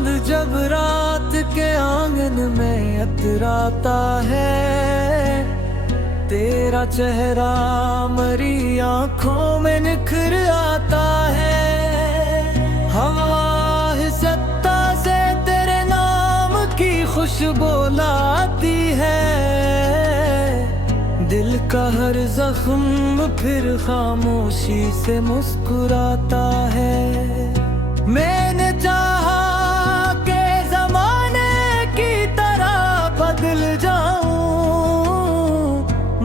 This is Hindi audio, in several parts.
चांद जब रात के आंगन में अतराता है, तेरा चेहरा मरी आंखों में निखर आता है। हवा सत्ता से तेरे नाम की खुशबू लाती है, दिल का हर जख्म फिर खामोशी से मुस्कुराता है। मैंने चाहा कि ज़माने की तरह बदल जाऊं,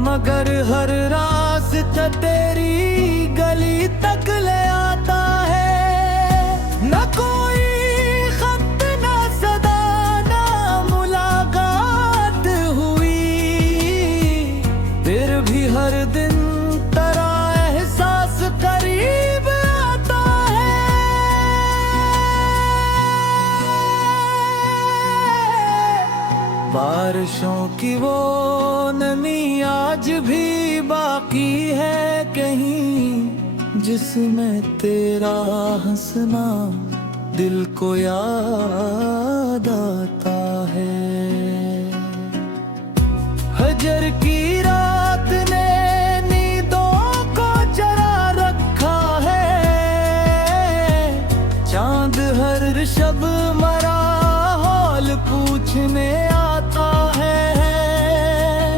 मगर हर रास्ता तेरी गली तक ले आता है। न कोई खत, न सदा, न मुलाकात हुई, फिर भी हर दिन तेरा एहसास करीब आता है। बारिशों की वो नमी आज भी बाकी है कहीं, जिसमें तेरा हंसना दिल को याद आता है। हजर की रात ने नींदों को चरा रखा है, चांद हर शब मरा हाल पूछने आता है।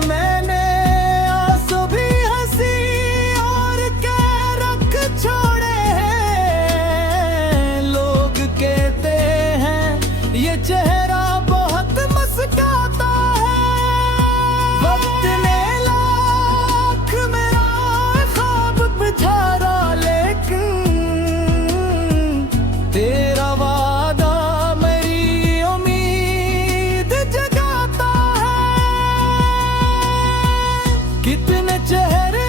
मैंने आंसू भी हंसी और कह रख छोड़े हैं, लोग कहते हैं ये चेहरा बहुत मुस्कुराता है। वक्त ने लाख मेरा ख्वाब बिछारा, लेकिन तेरा वादा मेरी उम्मीद जगाता है। कितने चेहरे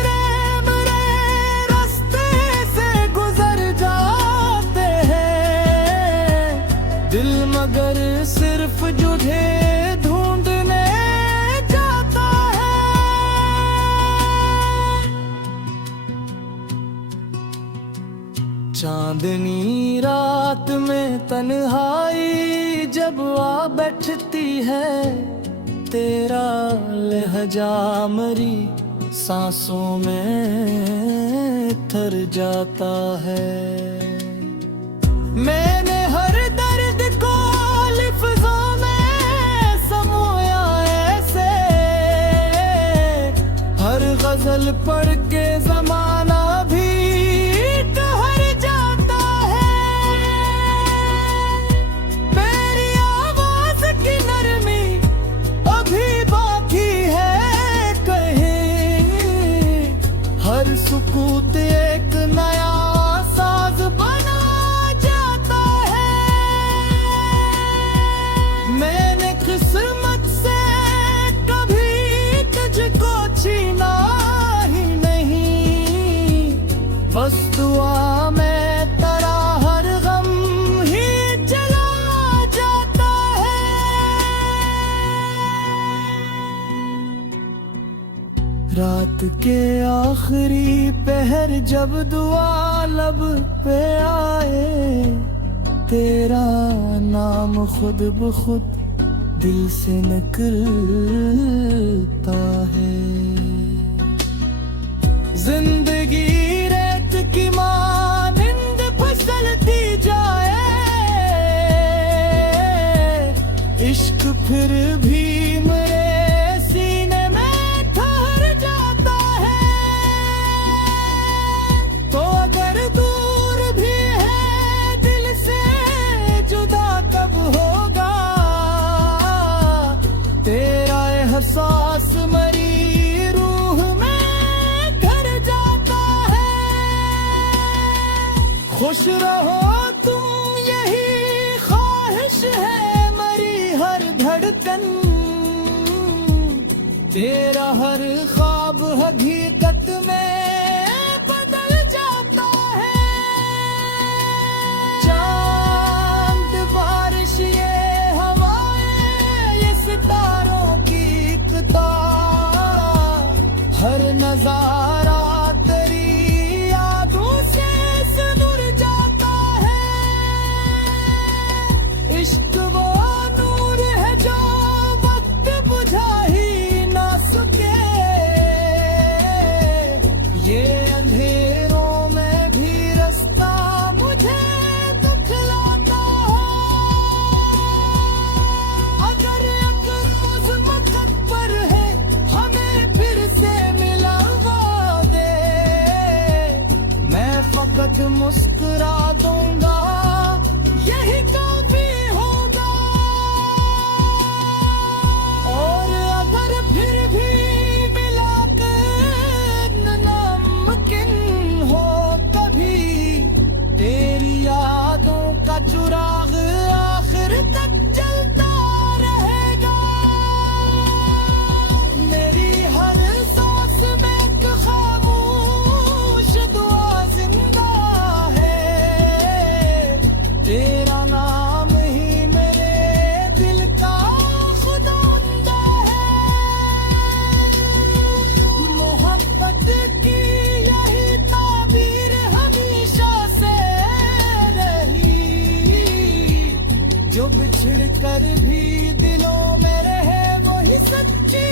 मेरे रास्ते से गुजर जाते हैं, दिल मगर सिर्फ तुझे ढूंढने जाता है। चांदनी रात में तन्हाई जब आ बैठती है, तेरा लहजा मरी सांसों में थर जाता है। मैंने हर दर्द को लिफ्ज़ों में समोया ऐसे, हर गजल पढ़ के ज़माना भी ठहर जाता है। मेरी आवाज़ की नरमी अभी बाकी है कहीं, हर सुकूत एक नया साज बना जाता है। मैंने किस्मत से कभी तुझको छीना ही नहीं, बस दुआ में तेरा हर गम ही चला जाता है। रात के आखिरी पहर जब दुआ लब पे आए, तेरा नाम खुद ब खुद दिल से निकलता है। जिंदगी रेत की मानिंद फिसलती जाए, इश्क फिर भी मेरे सीने में ठहर जाता है। तो अगर दूर भी है दिल से जुदा कब होगा, तेरा एहसास मरी रूह में घर जाता है। खुश रहो तुम यही ख्वाहिश है मरी हर धड़कन, तेरा हर ख्वाब हकीकत में बदल जाता है। चांद, बारिश, ये हवाएं, ये सितारों की एक तार, हर नजारा तेरी यादों से सुनुर जाता है। इश्क अंधेरों में भी रास्ता मुझे दिखलाता है। अगर उस पर है हमें फिर से मिलवा दे, मैं फकत मुस्कुरा दूंगा, यही काफी होगा। और अगर फिर भी मिलाकर नामुमकिन हो कभी, तेरी यादों का चिराग आखिर तक जलता रहेगा। मेरी हर सांस में एक खामोश दुआ जिंदा है, तेरा नाम ही मेरे दिल का खुदाबंदा है। मोहब्बत की यही ताबीर हमेशा से रही, जो बिछड़ कर भी दिलों में रहे वही सच्ची